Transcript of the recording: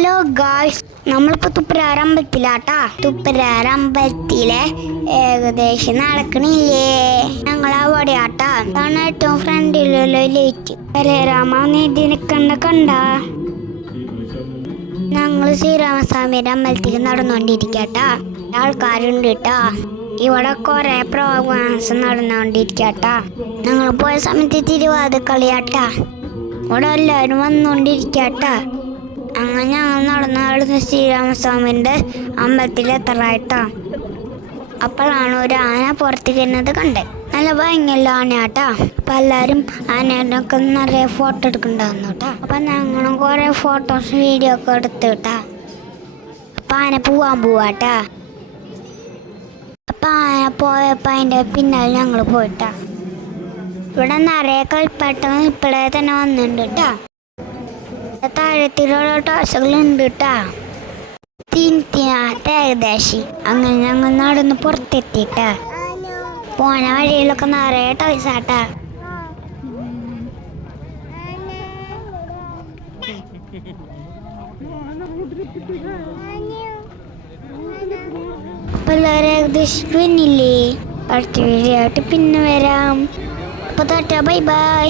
Hello guys, നമ്മളിപ്പോൾ തുപ്പരാരമ്പലത്തിലാട്ടാ. തുപ്പരാരമ്പലത്തിലെ ഏകദേശം നടക്കണില്ലേ, ഞങ്ങൾ അവിടെയാട്ടാ. അതാണ് ഏറ്റവും ഫ്രണ്ടിലുള്ള ലേറ്റ്. ഹരേരാമ, നീ ഇതിനെ കണ്ട ഞങ്ങൾ ശ്രീരാമസ്വാമിയുടെ അമ്പലത്തിൽ നടന്നുകൊണ്ടിരിക്കട്ടാ. ആൾക്കാരുണ്ട് കേട്ടാ. ഇവിടെ കുറെ പ്രോഗ്രാംസ് നടന്നുകൊണ്ടിരിക്കട്ടാ. ഞങ്ങൾ പോയ സമയത്ത് തിരുവാതിരക്കളിയാട്ടാ. ഇവിടെ എല്ലാവരും വന്നുകൊണ്ടിരിക്കട്ടാ. അങ്ങനെ ഞങ്ങൾ നടന്ന ശ്രീരാമസ്വാമിൻ്റെ അമ്പലത്തിലെത്തറായിട്ടാ. അപ്പോഴാണ് ഒരു ആന പുറത്തിരുന്നത് കണ്ടത്. നല്ല ഭയങ്കര ആനയാട്ടാ. അപ്പം എല്ലാവരും ആനയൊക്കെ നിറയെ ഫോട്ടോ എടുക്കണ്ടായിരുന്നു കേട്ടാ. അപ്പം ഞങ്ങളും കുറേ ഫോട്ടോസ് വീഡിയോ ഒക്കെ എടുത്തു കേട്ടാ. അപ്പം ആന പോവാട്ടാ. അപ്പം ആന പോയപ്പോൾ അതിൻ്റെ പിന്നാലെ ഞങ്ങൾ പോയിട്ടാ. ഇവിടെ നിറയെ കളിപ്പാട്ടം ഇപ്പോഴേ തന്നെ വന്നിട്ടുണ്ട് കേട്ടാ. താഴത്തിലുള്ള ടോസുകളുണ്ട് കേട്ടാ. ഏകദേശം അങ്ങനെ ഞങ്ങൾ നടന്ന് പുറത്തെത്തിട്ടാ. പോണ വഴിയിലൊക്കെ നിറയെ ടോയ്സാട്ടാ. പിള്ളേരെ ഏകദേശം പിന്നില്ലേ. അടുത്ത വീഡിയോ ആയിട്ട് പിന്നെ വരാം. അപ്പോൾ ടാറ്റാ, ബൈ ബൈ.